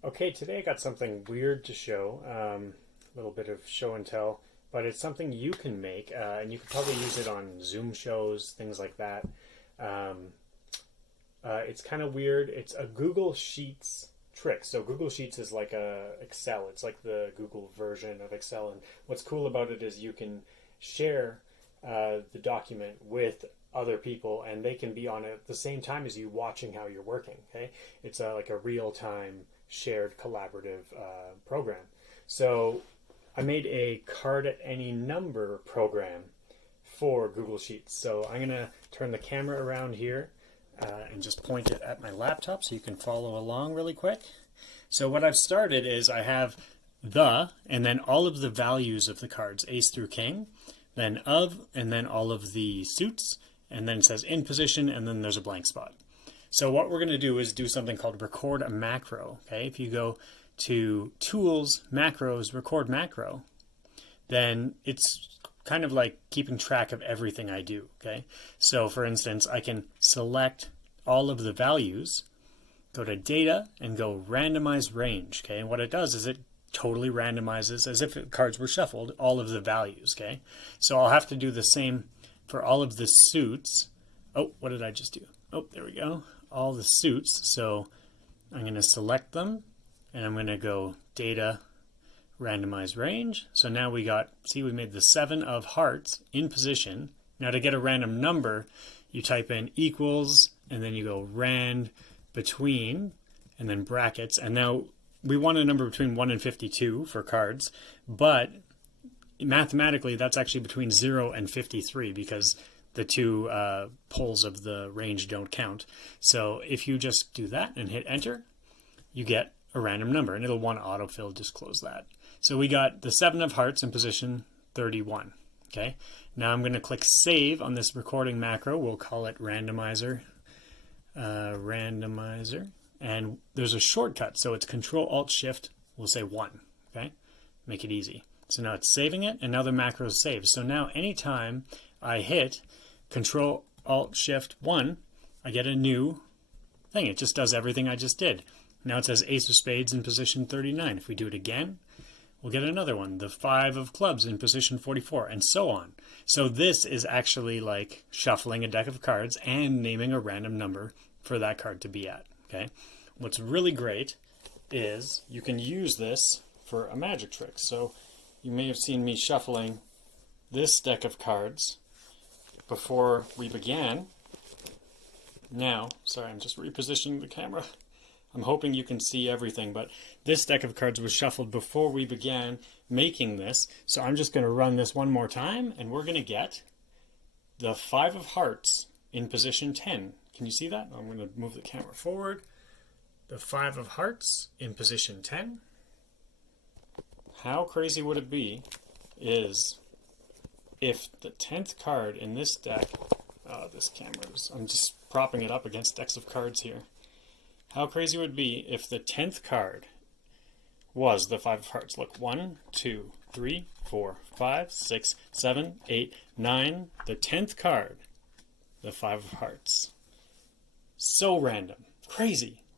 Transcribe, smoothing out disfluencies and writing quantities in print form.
Okay, today I got something weird to show, a little bit of show and tell, but it's something you can make, and you could probably use it on Zoom shows, things like that. Um, it's kind of weird. It's a Google Sheets trick. So Google Sheets is like a Excel. It's like the Google version of Excel, and what's cool about it is you can share the document with other people, and they can be on it at the same time as you, watching how you're working. Okay, it's like a real time shared collaborative program. So I made a card at any number program for Google Sheets. So I'm gonna turn the camera around here and just point it at my laptop so you can follow along really quick. So what I've started is I have and then all of the values of the cards, ace through king, then and then all of the suits, and then it says in position, and then there's a blank spot. So what we're going to do is do something called record a macro. Okay, if you go to Tools, Macros, Record Macro, then it's kind of like keeping track of everything I do. Okay, so for instance, I can select all of the values, go to Data, and go Randomize Range. Okay, and what it does is it totally randomizes, as if cards were shuffled, all of the values. Okay, so I'll have to do the same for all of the suits. Oh, what did I just do? Oh, there we go. All the suits. So I'm going to select them, and I'm going to go Data, Randomize Range. So now we made the 7 of hearts in position. Now to get a random number, you type in equals, and then you go rand between, and then brackets. And now we want a number between 1 and 52 for cards, but mathematically that's actually between 0 and 53 because the two poles of the range don't count. So if you just do that and hit enter, you get a random number, and it'll want to autofill, just close that. So we got the 7 of hearts in position 31. Okay, now I'm going to click save on this recording macro. We'll call it randomizer, and there's a shortcut, so it's Control Alt Shift, we'll say 1. Okay, make it easy. So now it's saving it, and now the macro is saved. So now anytime I hit Control Alt Shift 1, I get a new thing. It just does everything I just did. Now it says Ace of Spades in position 39. If we do it again, we'll get another one. The 5 of clubs in position 44, and so on. So this is actually like shuffling a deck of cards and naming a random number for that card to be at. Okay. What's really great is you can use this for a magic trick. So you may have seen me shuffling this deck of cards before we began. Now, sorry, I'm just repositioning the camera. I'm hoping you can see everything, but this deck of cards was shuffled before we began making this. So I'm just going to run this one more time, and we're going to get the 5 of hearts in position 10. Can you see that? I'm going to move the camera forward. The 5 of hearts in position 10. How crazy would it be is if the 10th card in this deck, I'm just propping it up against decks of cards here. How crazy would it be if the 10th card was the 5 of hearts? Look, 1, 2, 3, 4, 5, 6, 7, 8, 9. The 10th card, the 5 of hearts. So random. Crazy.